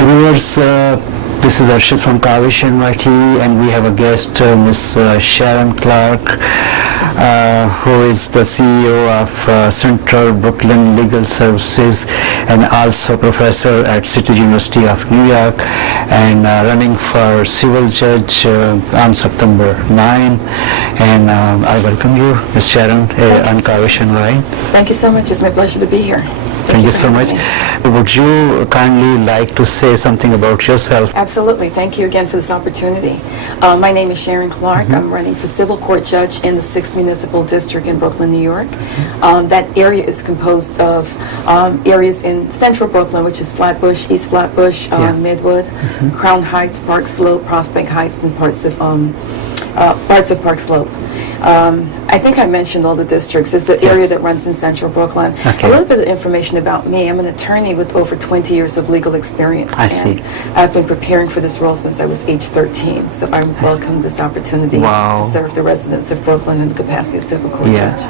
Dear viewers, this is Arshit from Kawish NYT, and we have a guest, Miss Sharon Clarke, who is the CEO of Central Brooklyn Legal Services and also professor at City University of New York, and running for civil judge on September 9. And I welcome you, Ms. Sharon, on Kawish NYT. Thank you so much. It's my pleasure to be here. Thank you so much. Would you kindly like to say something about yourself? Absolutely. Thank you again for this opportunity. My name is Sharon Clarke. I'm running for civil court judge in the 6th Municipal District in Brooklyn, New York. That area is composed of areas in central Brooklyn, which is Flatbush, East Flatbush, Midwood, Crown Heights, Park Slope, Prospect Heights, and parts of Park Slope. I think I mentioned all the districts. It's the area that runs in central Brooklyn. Okay. A little bit of information about me. I'm an attorney with over 20 years of legal experience. I see. I've been preparing for this role since I was age 13, so I welcome this opportunity to serve the residents of Brooklyn in the capacity of civil court judge.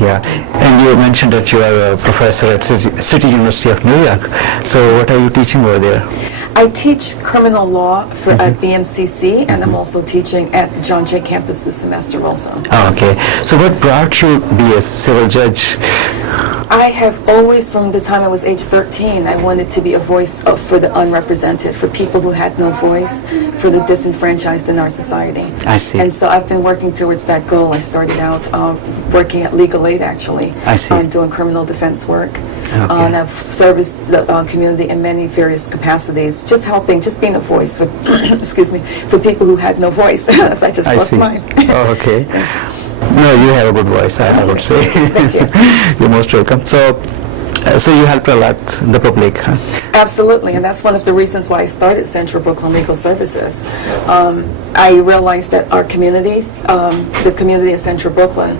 Yeah, and you mentioned that you are a professor at City University of New York. So what are you teaching over there? I teach criminal law at BMCC, and I'm also teaching at the John Jay campus this semester also. Oh, okay. So what brought you to be a civil judge? I have always, from the time I was age 13, I wanted to be a voice for the unrepresented, for people who had no voice, for the disenfranchised in our society. I see. And so I've been working towards that goal. I started out working at Legal Aid, actually. I see. Doing criminal defense work. Okay. And I've serviced the community in many various capacities, just helping, just being a voice for, excuse me, for people who had no voice, as I just lost mine. Oh, okay. No, you have a good voice, I would say. Thank you. You're most welcome. So you help a lot the public, huh? Absolutely, and that's one of the reasons why I started Central Brooklyn Legal Services. I realized that our communities, the community in Central Brooklyn,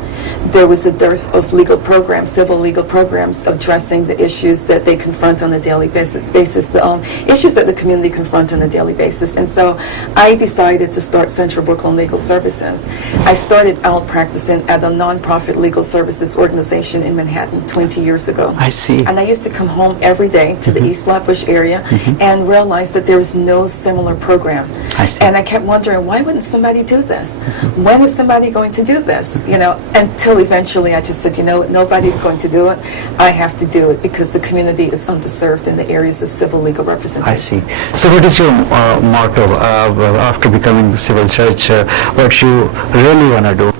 there was a dearth of legal programs, civil legal programs, addressing the issues that they confront on a daily basis, the issues that the community confront on a daily basis. And so I decided to start Central Brooklyn Legal Services. I started out practicing at a nonprofit legal services organization in Manhattan 20 years ago. I see. And I used to come home every day to the East Flatbush area and realized that there was no similar program. I see. And I kept wondering, why wouldn't somebody do this? When is somebody going to do this? You know, until eventually I just said, you know, nobody's going to do it. I have to do it because the community is underserved in the areas of civil legal representation. I see. So what is your motto after becoming civil judge? What you really want to do?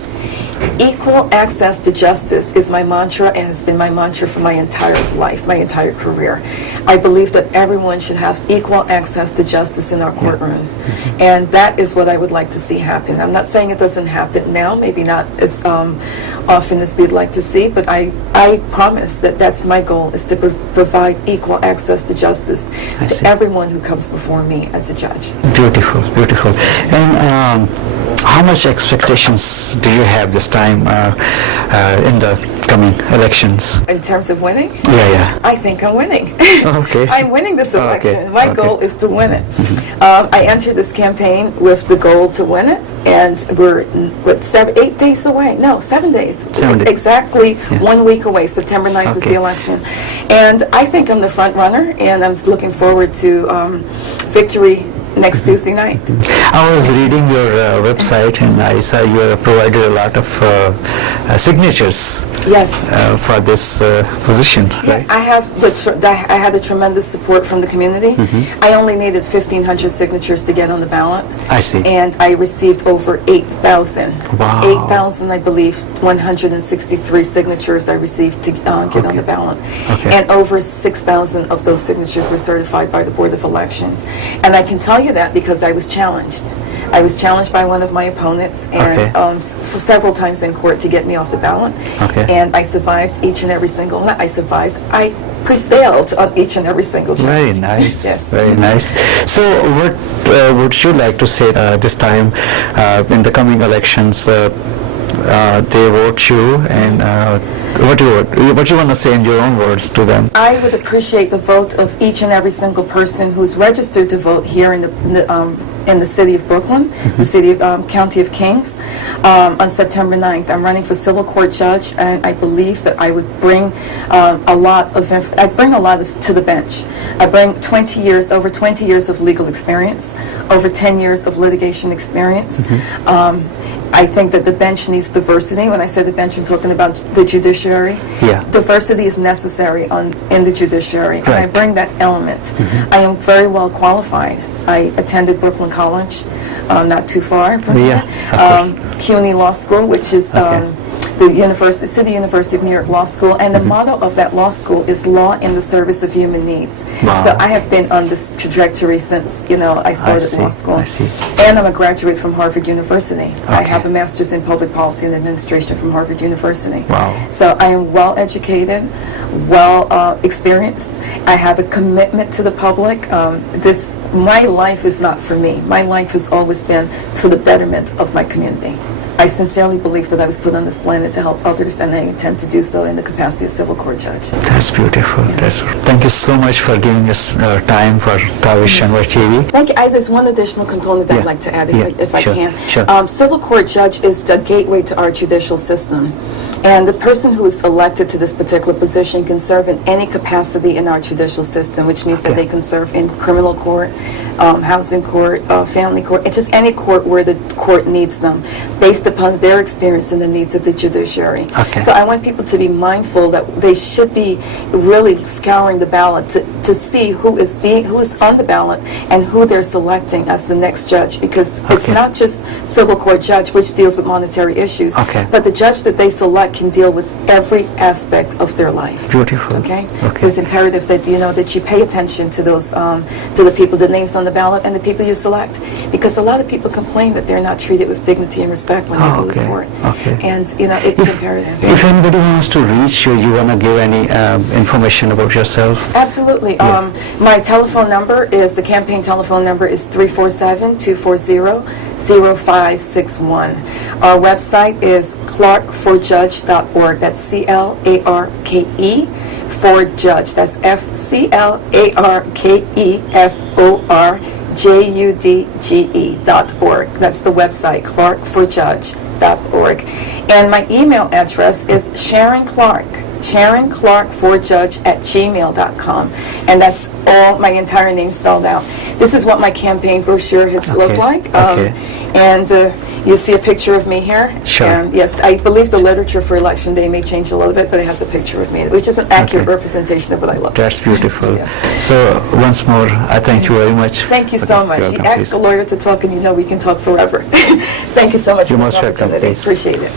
Equal access to justice is my mantra and has been my mantra for my entire life, my entire career. I believe that everyone should have equal access to justice in our courtrooms. And that is what I would like to see happen. I'm not saying it doesn't happen now, maybe not as often as we'd like to see, but I promise that that's my goal, is to provide equal access to justice to everyone who comes before me as a judge. Beautiful, beautiful. And how much expectations do you have this time in the coming elections? In terms of winning? Yeah. I think I'm winning. Okay. I'm winning this election. Okay. My goal is to win it. I entered this campaign with the goal to win it, and we're 8 days away. No, 7 days. It's exactly 1 week away. September 9th is the election. And I think I'm the front runner, and I'm looking forward to victory next Tuesday night. I was reading your website and I saw you provided a lot of signatures. Yes. For this position, yes, right? I had the tremendous support from the community. I only needed 1,500 signatures to get on the ballot. I see. And I received over 8,000. Wow. 8,000, I believe, 163 signatures I received to get on the ballot. Okay. And over 6,000 of those signatures were certified by the Board of Elections. And I can tell you that because I was challenged. I was challenged by one of my opponents, and for several times in court to get me off the ballot. Okay. And I survived each and every single one. I prevailed on each and every single challenge. Very nice. Yes. Very nice. So what would you like to say this time in the coming elections? They vote you, and what you want to say in your own words to them? I would appreciate the vote of each and every single person who's registered to vote here in the in the city of Brooklyn, the city of County of Kings, on September 9th. I'm running for civil court judge, and I believe that I would bring a lot to the bench. I bring over 20 years of legal experience, over 10 years of litigation experience. I think that the bench needs diversity. When I say the bench, I'm talking about the judiciary. Yeah. Diversity is necessary in the judiciary, and I bring that element. I am very well qualified. I attended Brooklyn College, not too far from here. CUNY Law School, which is the City University of New York Law School, and the motto of that law school is law in the service of human needs. Wow. So I have been on this trajectory since, I started law school. I see. And I'm a graduate from Harvard University. I have a master's in public policy and administration from Harvard University. Wow. So I am well educated, well experienced. I have a commitment to the public. My life is not for me. My life has always been to the betterment of my community. I sincerely believe that I was put on this planet to help others, and I intend to do so in the capacity of civil court judge. That's beautiful. Thank you so much for giving us time for Kawish and TV. Thank you. There's one additional component that I'd like to add, if I can. Sure. Civil court judge is the gateway to our judicial system. And the person who is elected to this particular position can serve in any capacity in our judicial system, which means that they can serve in criminal court, housing court, family court, and just any court where the court needs them, based upon their experience and the needs of the judiciary. So I want people to be mindful that they should be really scouring the ballot to see who is on the ballot and who they're selecting as the next judge, because it's not just civil court judge, which deals with monetary issues, but the judge that they select can deal with every aspect of their life. Beautiful. So it's imperative that that you pay attention to those to the people, the names on the ballot, and the people you select, because a lot of people complain that they're not treated with dignity and respect when they go to court. And it's imperative. If anybody wants to reach you, you want to give any information about yourself? Absolutely. My telephone number is, the campaign telephone number is 347-240-0561. Our website is clarkeforjudge.org. That's CLARKE for judge. That's FCLARKEFORJUDGE.org. That's the website, clarkeforjudge.org. And my email address is Sharon Clarke. SharonClarke4Judge@gmail.com, and that's all, my entire name spelled out. This is what my campaign brochure has looked like, and you see a picture of me here. And yes, I believe the literature for Election Day may change a little bit, but it has a picture of me, which is an accurate representation of what I look like. That's beautiful. So once more, I thank you very much. Thank you so much. You ask a lawyer to talk, and we can talk forever. Thank you so much for this opportunity. Appreciate it.